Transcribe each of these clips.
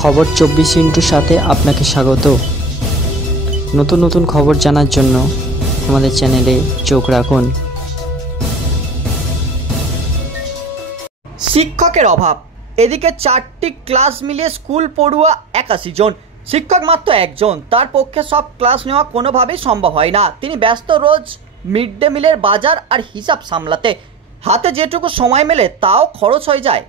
খবর 24 ইন্টুর সাথে আপনাকে স্বাগত। নতুন নতুন খবর জানার জন্য আমাদের চ্যানেলে চোখ রাখুন। শিক্ষকের অভাব, এদিকে 4টি ক্লাস মিলিয়ে স্কুল পড়ুয়া 81 জন, শিক্ষক মাত্র একজন। তার পক্ষে সব ক্লাস নেওয়া কোনোভাবেই সম্ভব হয় না। তিনি ব্যস্ত রোজ মিড ডে মিলের বাজার আর হিসাব সামলাতে। হাতে যেটুকু সময় মেলে তাও খরচ হয়ে যায়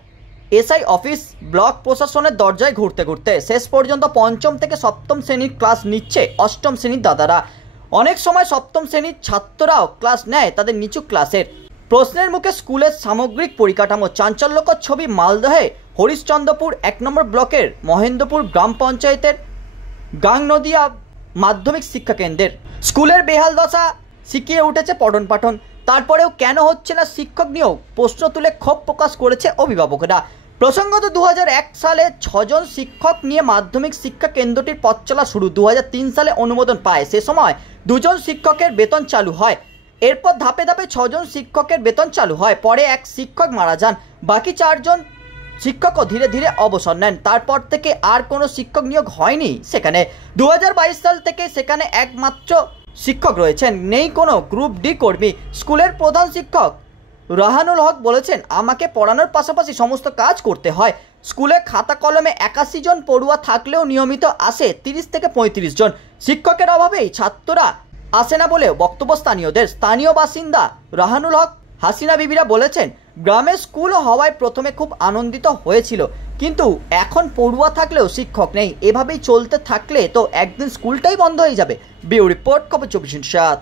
এসআই অফিস, ব্লক প্রশাসনের দরজায় ঘুরতে ঘুরতে। শেষ পর্যন্ত পঞ্চম থেকে সপ্তম শ্রেণীর ক্লাস নিচ্ছে অষ্টম শ্রেণীর দাদারা। অনেক সময় সপ্তম শ্রেণীর ছাত্ররাও ক্লাস নেয় তাদের নিচু ক্লাসের। প্রশ্নের মুখে স্কুলের সামগ্রিক পরিকাঠামো। চাঞ্চল্যকর ছবি মালদহে হরিশ্চন্দ্রপুর 1 নম্বর ব্লকের মহেন্দ্রপুর গ্রাম পঞ্চায়েতের গাংনদিয়া মাধ্যমিক শিক্ষা কেন্দ্রের। স্কুলের বেহাল দশা শিখিয়ে উঠেছে পঠন পাঠন। তারপরেও কেন হচ্ছে না শিক্ষক নিয়োগ, প্রশ্ন তুলে ক্ষোভ প্রকাশ করেছে অভিভাবকরা। প্রসঙ্গত 2001 সালে 6 জন শিক্ষক নিয়ে মাধ্যমিক শিক্ষা কেন্দ্রটির পথ চলা শুরু। 2003 সালে অনুমোদন পায়। সে সময় 2 জন শিক্ষকের বেতন চালু হয়। এরপর ধাপে ধাপে 6 জন শিক্ষকের বেতন চালু হয়। পরে এক শিক্ষক মারা যান, বাকি 4 জন শিক্ষকও ধীরে ধীরে অবসর নেন। তারপর থেকে আর কোনো শিক্ষক নিয়োগ হয়নি সেখানে। 2022 সাল থেকে সেখানে একমাত্র শিক্ষক রয়েছেন, নেই কোনো গ্রুপ ডি কর্মী। স্কুলের প্রধান শিক্ষক রাহানুল হক বলেছেন, আমাকে পড়ানোর পাশাপাশি সমস্ত কাজ করতে হয়। স্কুলে খাতা কলমে 81 জন পড়ুয়া থাকলেও নিয়মিত আসে 30 থেকে 35 জন। শিক্ষকের অভাবেই ছাত্ররা আসে না বলেও বক্তব্য স্থানীয়দের। স্থানীয় বাসিন্দা রাহানুল হক হাসিনা বিবিরা বলেছেন, গ্রামে স্কুল হওয়ায় প্রথমে খুব আনন্দিত হয়েছিল, কিন্তু এখন পড়ুয়া থাকলেও শিক্ষক নেই। এভাবেই চলতে থাকলে তো একদিন স্কুলটাই বন্ধ হয়ে যাবে। ব্যুরো রিপোর্ট, খবর 24/7।